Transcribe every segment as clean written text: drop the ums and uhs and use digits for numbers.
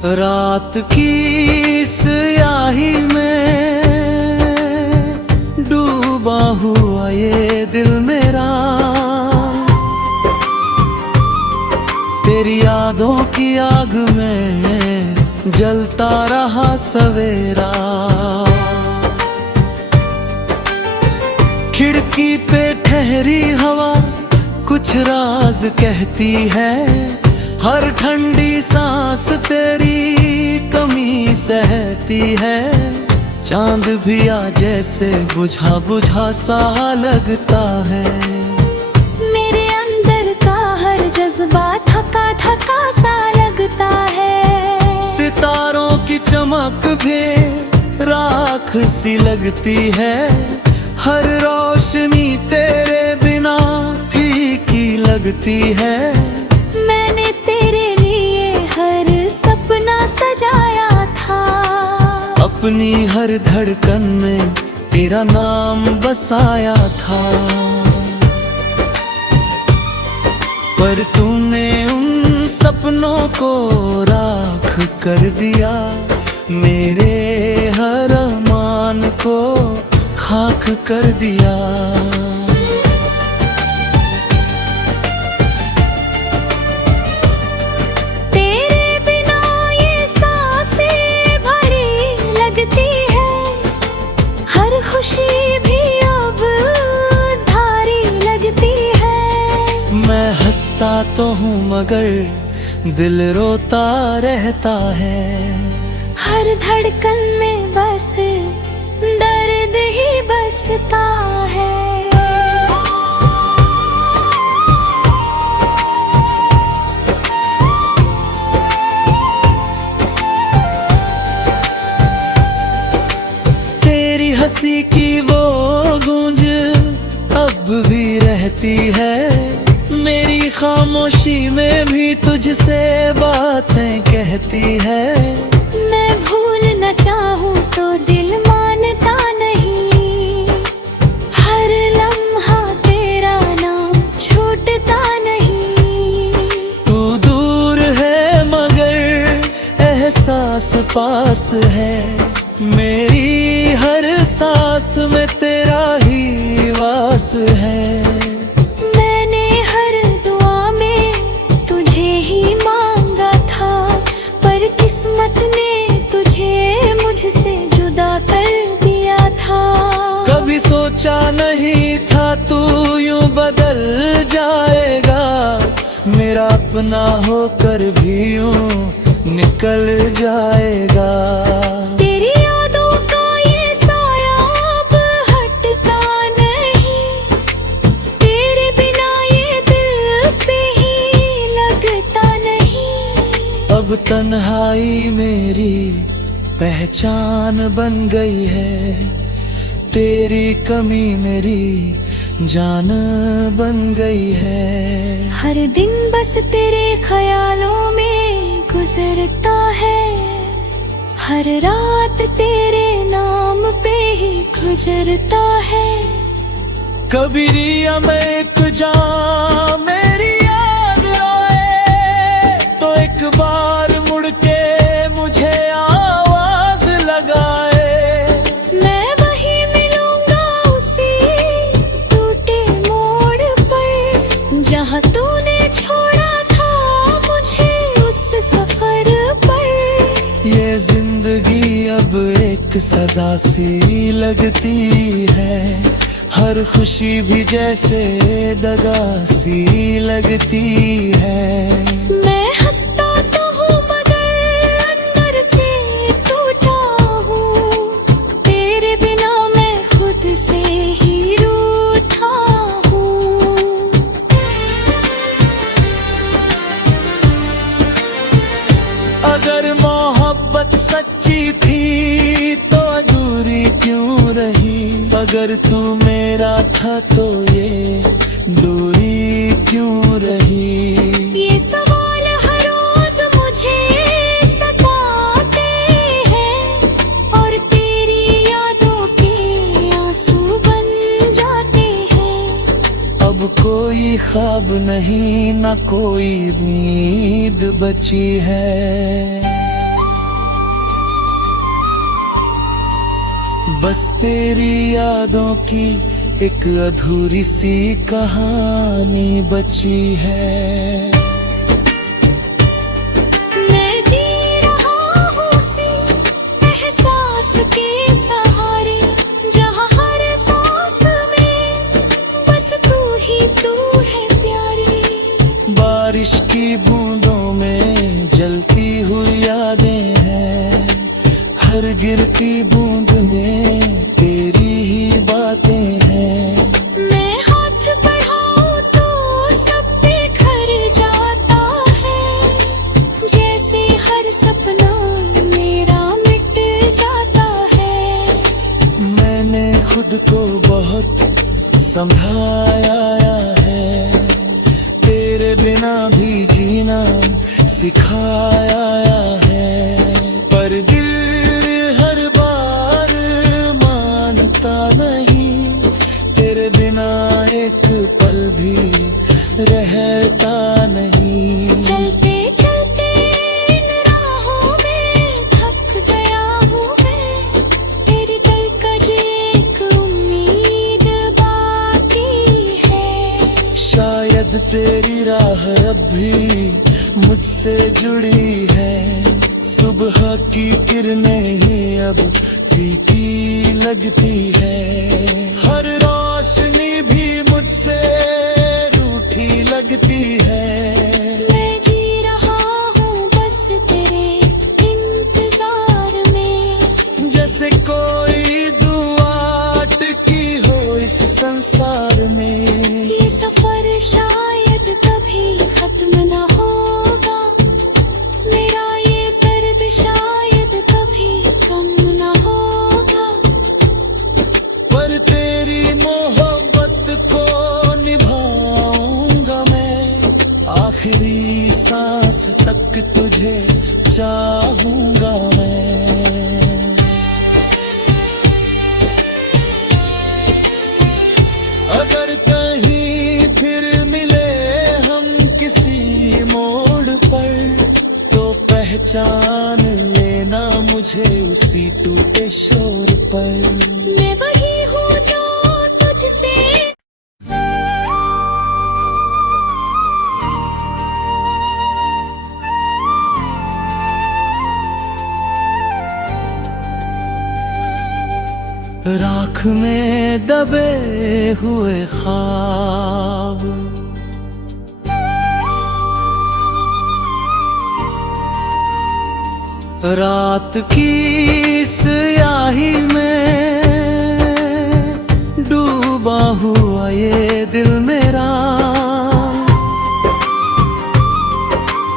रात की स्याही में डूबा हुआ ये दिल मेरा, तेरी यादों की आग में जलता रहा सवेरा। खिड़की पे ठहरी हवा कुछ राज कहती है, हर ठंडी सांस तेरी कमी सहती है। चांद भी आ जैसे बुझा बुझा सा लगता है, मेरे अंदर का हर जज्बा थका थका सा लगता है। सितारों की चमक भी राख सी लगती है, हर रोशनी तेरे बिना फीकी लगती है। मैंने तेरे लिए हर सपना सजाया था, अपनी हर धड़कन में तेरा नाम बसाया था। पर तूने उन सपनों को राख कर दिया, मेरे हर अरमान को खाक कर दिया। तेरे बिना ये सांसें भरी लगती है, हर खुशी भी अब धारी लगती है। मैं हंसता तो हूँ मगर दिल रोता रहता है, हर धड़कन में बस दर्द ही बसता है। तेरी हंसी की वो गूंज अब भी रहती है, मेरी खामोशी में भी तुझसे बातें कहती है। मैं भूल न चाहूं तो दिल मानता नहीं, हर लम्हा तेरा नाम छूटता नहीं। तू दूर है मगर एहसास पास है, मेरी हर सांस में तेरा ही वास है। मैंने हर दुआ में तुझे ही मांगा था, पर किस्मत ने तुझे मुझसे जुदा कर दिया था। कभी सोचा नहीं था तू यूं बदल जाएगा, मेरा अपना होकर भी यूं निकल जाएगा। तेरी यादों का ये साया अब हटता नहीं, तेरे बिना ये दिल पे ही लगता नहीं। अब तन्हाई मेरी पहचान बन गई है, तेरी कमी मेरी जान बन गई है। हर दिन बस तेरे ख्यालों में गुजरता है, हर रात तेरे नाम पे ही गुजरता है। कभी रिया में एक जान मेरी याद आए, तो एक बार मुड़ के मुझे आवाज लगाए। मैं वहीं मिलूंगा उसी टूटे मोड़ पर, जहाँ तूने छोड़ा था मुझे उस सफर पर। ये जिंदगी अब एक सजा सी लगती है, हर खुशी भी जैसे दगा सी लगती है। मैं हंसता तो हूँ मगर अंदर से टूटा हूँ, तेरे बिना मैं खुद से ही रूठा हूँ। अगर मोहब्बत सच्ची थी तो अधूरी क्यों रही, अगर तू मेरा था तो ये दूरी क्यों रही। ये सवाल हर रोज मुझे सताते हैं, और तेरी यादों के आंसू बन जाते हैं। अब कोई ख्वाब नहीं, ना कोई उम्मीद बची है। बस तेरी यादों की एक अधूरी सी कहानी बची है। मैं जी रहा हूँ उसी एहसास के सहारे, जहाँ हर सांस में बस तू है प्यारी। बारिश की बूंदों में जलती हुई यादें हैं, हर गिरती बूंद में तेरी ही बातें हैं। मैं हाथ बढ़ाऊं तो सब बिखर जाता है, जैसे हर सपना मेरा मिट जाता है। मैंने खुद को बहुत समझाया है, तेरे बिना भी जीना सिखाया है। पर दिल हर बार मानता नहीं, तेरे बिना एक पल भी रहता नहीं। चलते चलते इन राहों में थक गया हूँ मैं, तेरी दिलकश एक उम्मीद बाकी है। शायद तेरी राह अब भी मुझसे जुड़ी है, सुबह की किरणें ही अब फीकी लगती है। हर रोशनी भी मुझसे रूठी लगती है। मैं जी रहा हूँ बस तेरे इंतजार में, जैसे कोई दुआ अटकी हो इस संसार में। ये सफर शायद कभी खत्म न होगा, मेरा ये दर्द शायद कभी कम न होगा। पर तेरी मोहब्बत को निभाऊंगा मैं, आखिरी सांस तक तुझे चाहूंगा मैं। अगर कहीं फिर मिले हम किसी मोड़ पर, तो पहचान लेना मुझे उसी टूटे शोर पर। मैं वही हूँ जो तुझसे राख में दबे हुए ख्वाब, रात की स्याही में डूबा हुआ ये दिल मेरा,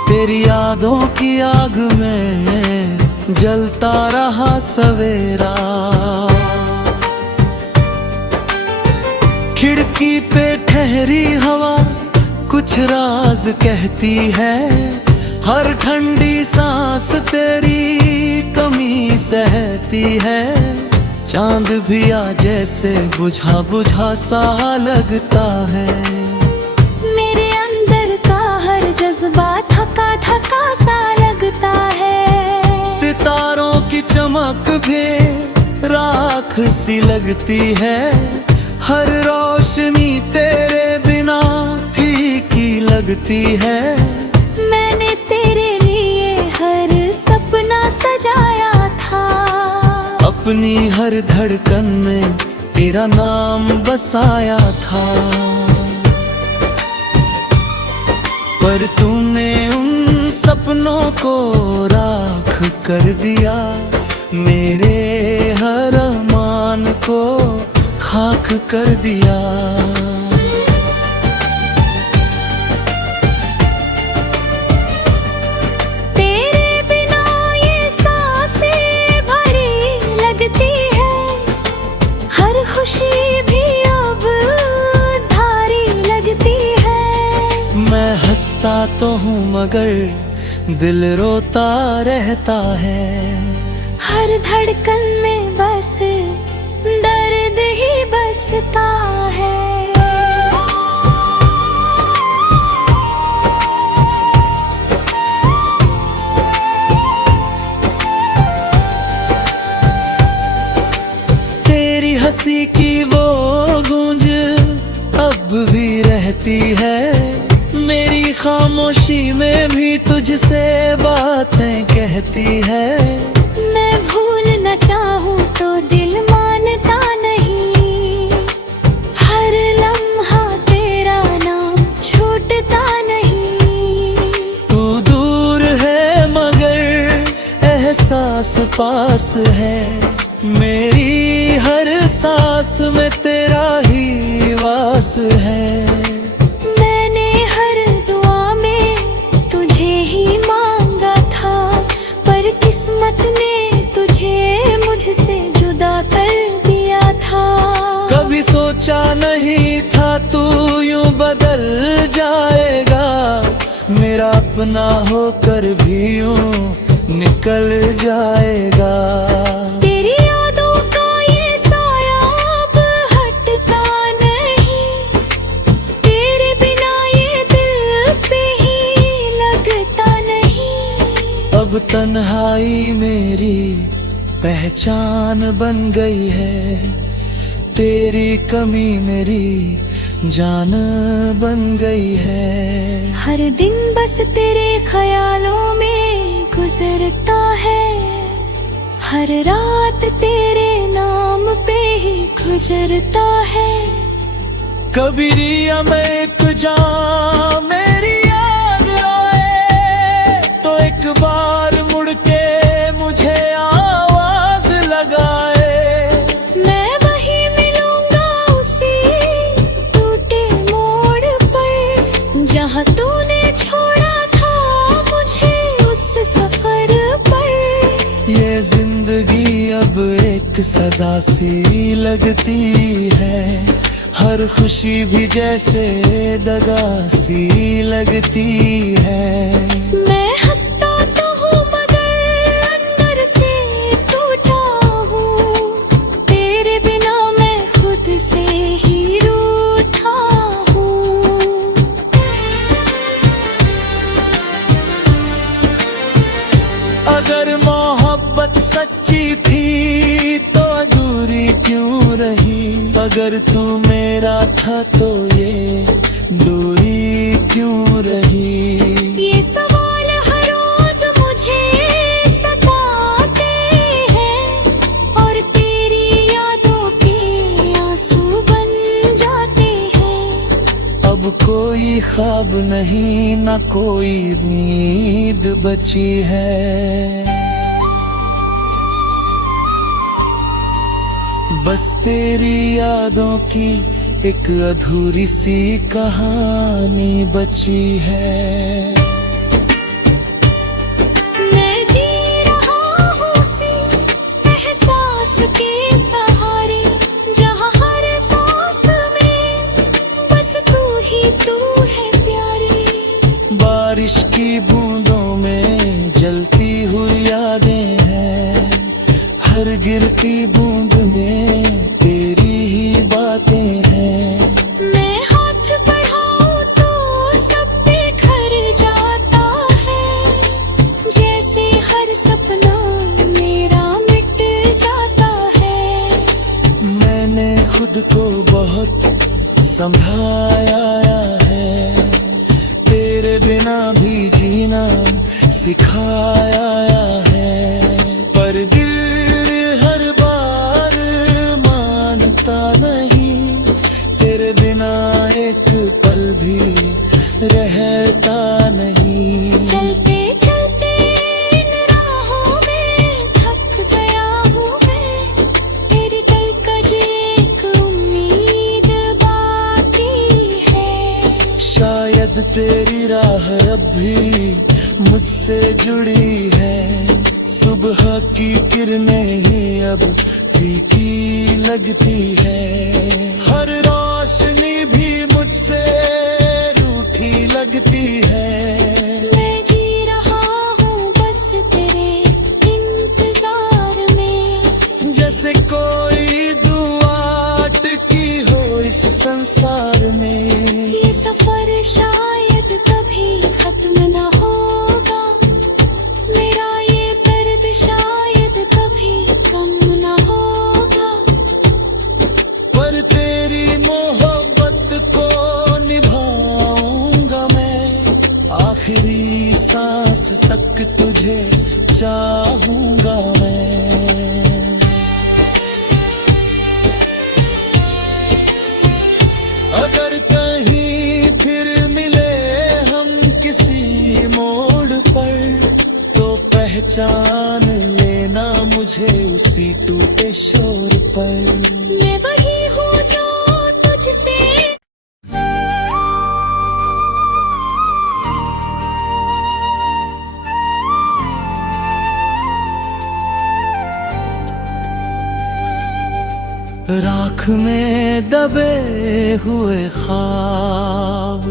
तेरी यादों की आग में जलता रहा सवेरा। खिड़की पे ठहरी हवा कुछ राज कहती है, हर ठंडी सांस तेरी कमी सहती है। चांद भी आ जैसे बुझा बुझा सा लगता है, मेरे अंदर का हर जज्बा थका थका सा लगता है। सितारों की चमक भी राख सी लगती है, हर रोशनी तेरे बिना फीकी लगती है। मैंने तेरे लिए हर सपना सजाया था, अपनी हर धड़कन में तेरा नाम बसाया था। पर तूने उन सपनों को राख कर दिया, मेरे हर अरमान को खाक कर दिया। तेरे बिना ये सांसें भरी लगती है, हर खुशी भी अब धारी लगती है। मैं हंसता तो हूँ मगर दिल रोता रहता है, हर धड़कन में बस दर्द ही बसता है। मेरी खामोशी में भी तुझसे बातें कहती है। मैं भूलना चाहूँ तो दिल मानता नहीं, हर लम्हा तेरा नाम छूटता नहीं। तू दूर है मगर एहसास पास है, मेरी हर सांस में तेरा ही वास है। मैंने हर दुआ में तुझे ही मांगा था, पर किस्मत ने तुझे मुझसे जुदा कर दिया था। कभी सोचा नहीं था तू यूं बदल जाएगा, मेरा अपना होकर भी यूं निकल जाएगा। तेरी यादों का ये साया अब हटता नहीं, तेरे बिना ये दिल पे ही लगता नहीं। अब तन्हाई मेरी पहचान बन गई है, तेरी कमी मेरी जान बन गई है। हर दिन बस तेरे ख्यालों में गुजरता है, हर रात तेरे नाम पे ही गुजरता है। कभी रिया में एक जाम मेरी याद आए, तो एक बार मुड़ के मुझे आवाज लगाए। मैं वहीं मिलूंगा उसी टूटे मोड़ पर, जहाँ तूने छोड़ा था मुझे उस सफर पर। ये जिंदगी अब एक सजा सी लगती है, हर खुशी भी जैसे दगा सी लगती है। मैं हंसता तो हूँ मगर अंदर से टूटा हूँ, तेरे बिना मैं खुद से ही रूठा हूँ। अगर मोहब्बत सच्ची थी तो अधूरी क्यों रही, अगर तू मेरा था तो ये दूरी क्यों रही। ये सवाल हर रोज मुझे सताते हैं, और तेरी यादों के आंसू बन जाते हैं। अब कोई ख्वाब नहीं ना कोई नींद बची है, बस तेरी यादों की एक अधूरी सी कहानी बची है। मैं जी रहा हूँ उसी एहसास के सहारे, जहाँ हर सांस में बस तू है प्यारी। बारिश की बूंदों में जलती हुई यादें हैं, हर गिरती बूंद में तेरी ही बातें हैं। मैं हाथ बढ़ाऊं तो सब बिखर जाता है, जैसे हर सपना मेरा मिट जाता है। मैंने खुद को बहुत संभाया है, तेरे बिना भी जीना सिखाया है। पर दिल हर बार मानता नहीं, तेरे बिना एक पल भी रहता नहीं। चलते चलते इन राहों में थक गया हूँ मैं, तेरी दिलकश एक उम्मीद बाकी है। शायद तेरी राह अब भी मुझसे जुड़ी है, सुबह की किरणें ही अब फीकी लगती है। हर रोशनी भी मुझसे रूठी लगती है। मैं जी रहा हूँ बस तेरे इंतजार में, जैसे कोई दुआ अटकी हो इस संसार में। ये सफर शायद कभी खत्म न होगा, मेरा ये दर्द शायद कभी कम न होगा। पर तेरी मोहब्बत को निभाऊंगा मैं, आखिरी सांस तक तुझे चाहूंगा मैं। अगर कहीं फिर मिले हम किसी मोड़ पर, तो पहचान लेना मुझे उसी टूटे शोर पर। मैं वही हूँ जो तुझसे राख में दबे हुए ख्वाब,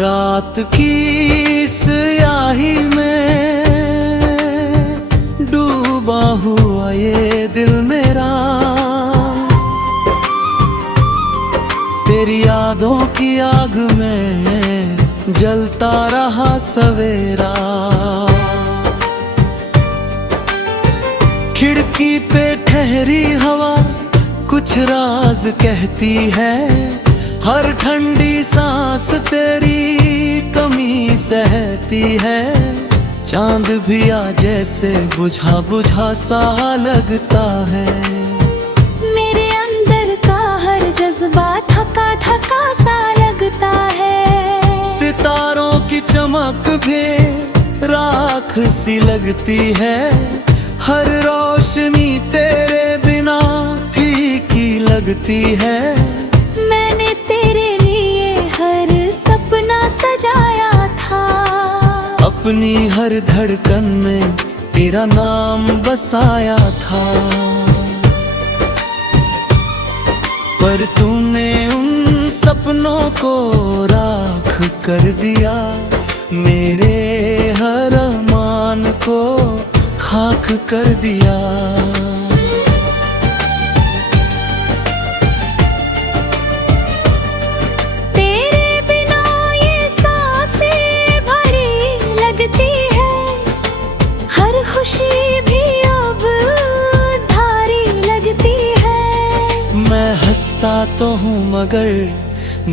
रात की स्याही में डूबा हुआ ये दिल मेरा, तेरी यादों की आग में जलता रहा सवेरा। खिड़की पे ठहरी हवा कुछ राज कहती है, हर ठंडी सांस तेरी कमी सहती है। चांद भी आ जैसे बुझा बुझा सा लगता है, मेरे अंदर का हर जज्बा थका थका सा लगता है। सितारों की चमक भी राख सी लगती है, हर रोशनी तेरे बिना फीकी लगती है। मैंने तेरे लिए हर सपना सजाया था, अपनी हर धड़कन में तेरा नाम बसाया था। पर तूने उन सपनों को राख कर दिया, मेरे हर अरमान को खाक कर दिया। तेरे बिना ये सांसें भरी लगती है, हर खुशी भी अब धारी लगती है। मैं हंसता तो हूँ मगर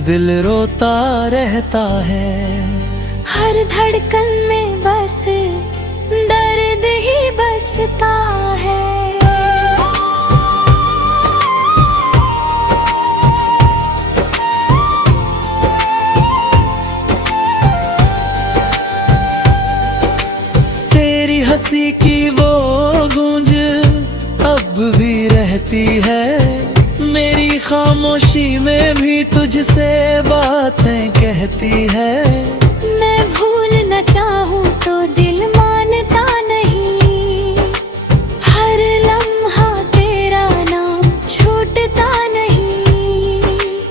दिल रोता रहता है, हर धड़कन में बस दर्द ही बसता है। तेरी हंसी की वो गूंज अब भी रहती है, मेरी खामोशी में भी तुझसे बातें कहती है। मैं भूल न चाहूँ तो दिल मानता नहीं, हर लम्हा तेरा नाम छूटता नहीं।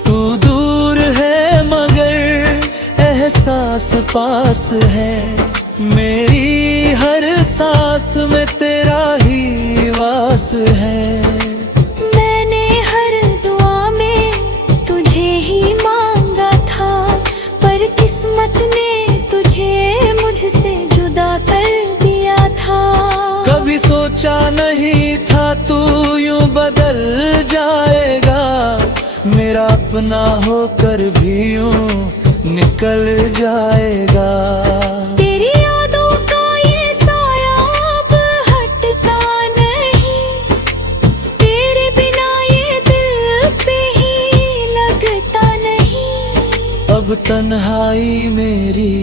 तू दूर है मगर एहसास पास है, मेरी हर सांस में तेरा ही वास है। मैंने हर दुआ में तुझे ही मांगा था, पर किस्मत ने तुझे मुझसे जुदा कर दिया था। कभी सोचा नहीं था तू यूं बदल जाएगा, मेरा अपना होकर भी यूं निकल जाएगा। तेरी यादों का ये साया अब हटता नहीं, तेरे बिना ये दिल पे ही लगता नहीं। अब तन्हाई मेरी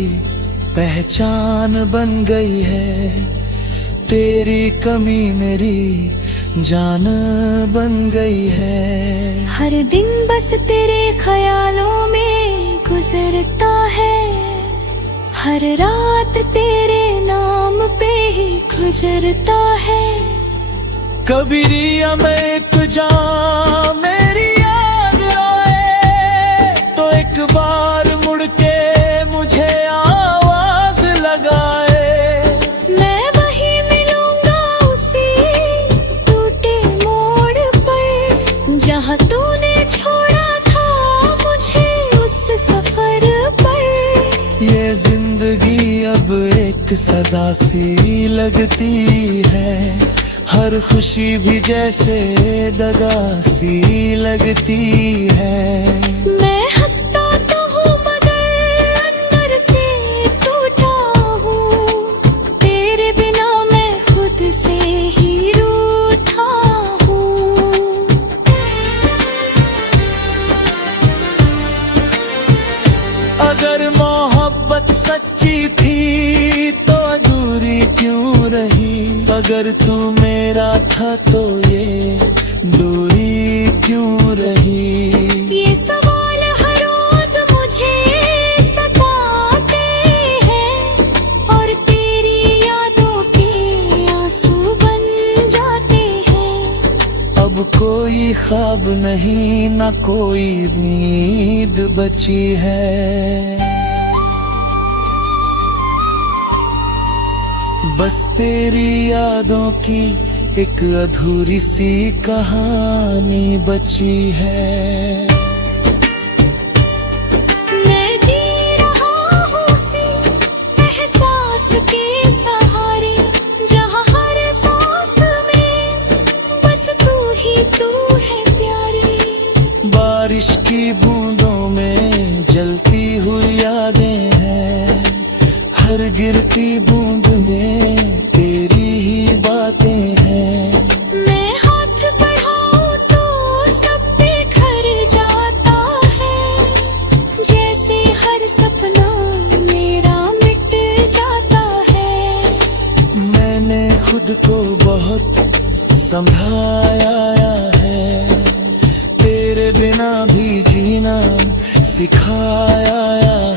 पहचान बन गई है, तेरी कमी मेरी जान बन गई है। हर दिन बस तेरे ख्यालों में गुजरता है, हर रात तेरे नाम पे ही गुजरता है। कभी रिया में एक जान मेरी याद आए, तो एक बार मुड़ के मुझे आवाज लगाए। मैं वही मिलूंगा उसी टूटे मोड़ पर, जहाँ तूने छोड़ा था मुझे उस सफर पर। ये जिंदगी अब एक सजा सी लगती है, हर खुशी भी जैसे दगा सी लगती है। मैं हंसता तो हूँ मगर अंदर से टूटा हूँ, तेरे बिना मैं खुद से ही रूठा हूँ। अगर मोहब्बत सच्ची थी तो अधूरी क्यों रही, अगर तू मेरा था तो ये दूरी क्यों रही। ये सवाल हर रोज मुझे सताते हैं और तेरी यादों के आंसू बन जाते हैं। अब कोई ख्वाब नहीं ना कोई नींद बची है, बस तेरी यादों की एक अधूरी सी कहानी बची है। मैं जी रहा हूँ उसी एहसास के सहारे, जहाँ हर सांस में बस तू है प्यारी। बारिश की बूंदों में जलती हुई यादें हैं, हर गिरती बूंद में तेरी ही बातें हैं। मैं हाथ बढ़ाऊं तो सब बिखर जाता है, जैसे हर सपना मेरा मिट जाता है। मैंने खुद को बहुत संभाया है, तेरे बिना भी जीना सिखाया है।